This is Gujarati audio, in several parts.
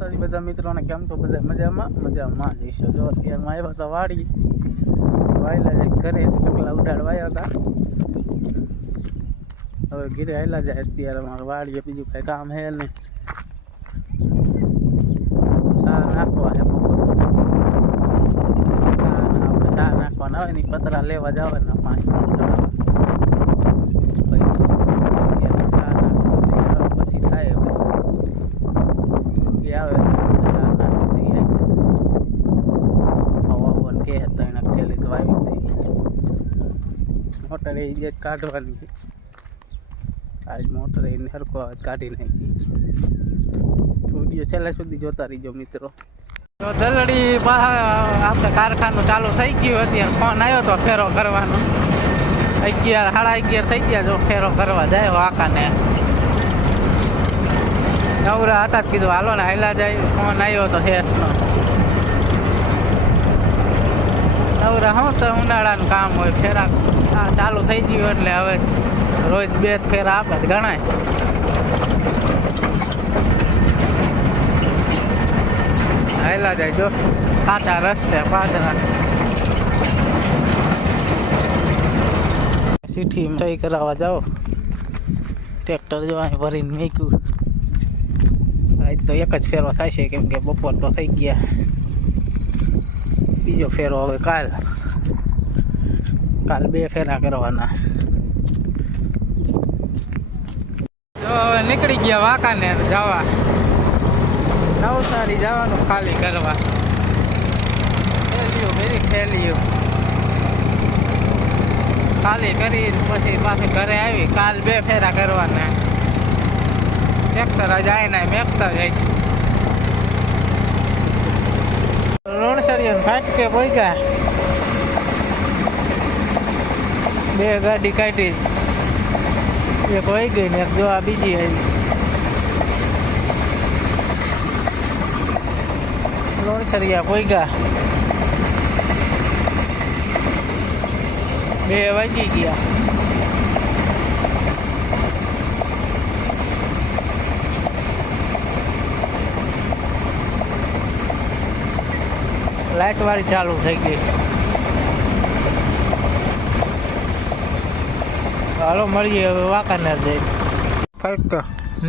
માતાજી બધા મિત્રોને કેમ છો? બધા મજામાં? મજામાં. જઈશું જો અત્યારમાં આવ્યા હતા વાડી. વાયલા જાય ઘરે ચકલા ઉડાડ વાયા હતા. હવે ઘીરે આવેલા જાય અત્યારે મારે વાડીએ, બીજું કઈ કામ હે નહીં. સા નાખવા હે નાખવાના હોય ને પતરા લેવા જવાના પાંચ પછી અત્યારે સા નાખવા હવે પછી થાય હવે એ આવે તો આપણે સા નાખી દઈએ હવા કે ત્રણ અઠેલી તો આવી દઈએ મોટર એ જ કાઢવાની છે. આજ મોટર એને હરકો આવે તો કાઢી નાખી વીડિયો છેલ્લા સુધી જોતા રહીજો મિત્રો તો દલડી આપણે કારખાનું ચાલુ થઈ ગયું અત્યારે. ફોન આવ્યો તો ફેરો કરવાનો. અગિયાર, સાડા અગિયાર થઈ ગયા જો ફેરો કરવા જાય વાંકાને નવરા હતા કીધું, હાલો ને હાલા જાય. ફોન આવ્યો તો હેસનો નવરા હું તો ઉનાળાનું કામ હોય, ફેરા ચાલુ થઈ ગયું એટલે હવે રોજ બે ફેરા આપે ગણાય. હાલા જાય, જો, પાછા રસ્તે, પાછા ચીઠી સહી કરાવવા જાઓ. ટ્રેક્ટર જો અહીં ભરીને મૂક્યું. આજ તો એક જ ફેરો થાય છે, કેમ કે બપોર તો થઈ ગયા. બીજો ફેરો હવે કાલ. કાલ બે ફેરા કરવાના. જો હવે નીકળી ગયા વાંકાને જવા. નવસારી જવાનું ખાલી કરવા. ખેલ્યું ભેરી ખેલ્યું ખાલી કરી પછી પાછી ઘરે આવી, કાલ બે ફેરા કરવાના. ટ્રેક્ટર જાય ને મેકતા જાય છે. રણસરિયન ફાટકે પોઈગા બે ગાડી કાઢી. એક વહી ગઈ ને એક જો આ બીજી આવી. રણસરિયા પોઈગા બે વાગી ગયા. લાઈટ વાળી ચાલુ થઈ ગઈ. હાલો, મળીએ હવે વાંકાનેર જઈ ફાઈટ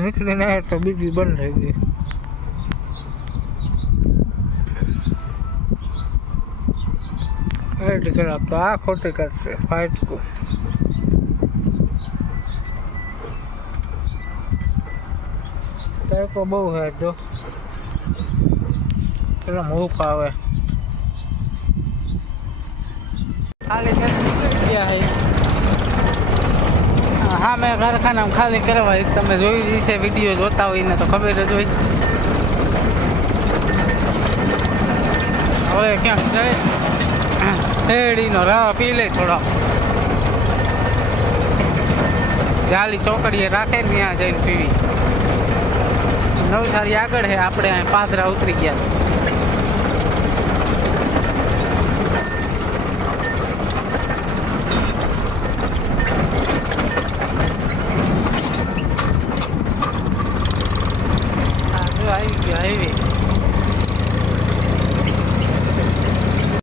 નીકળી ના તો બીજી બંધ થઈ ગઈ. ફાઈટ ખરાબ તો આ ખોટી કરશે ફાઈટ કો. તડકો બહુ હે જો. ચલો મૂક આવે. ખાલી ગયા હે મેં કારખાનામાં ખાલી કરવા તમે જોયું છે વીડિયો જોતા હોય ને તો ખબર જ હોય. હવે ક્યાંક જાય? શેરડીનો રવા પી લે થોડો. જાલી ચોકડીએ રાખે ને ત્યાં જઈને પીવી. નવસારી આગળ છે આપણે પાદરા ઉતરી ગયા. Ya.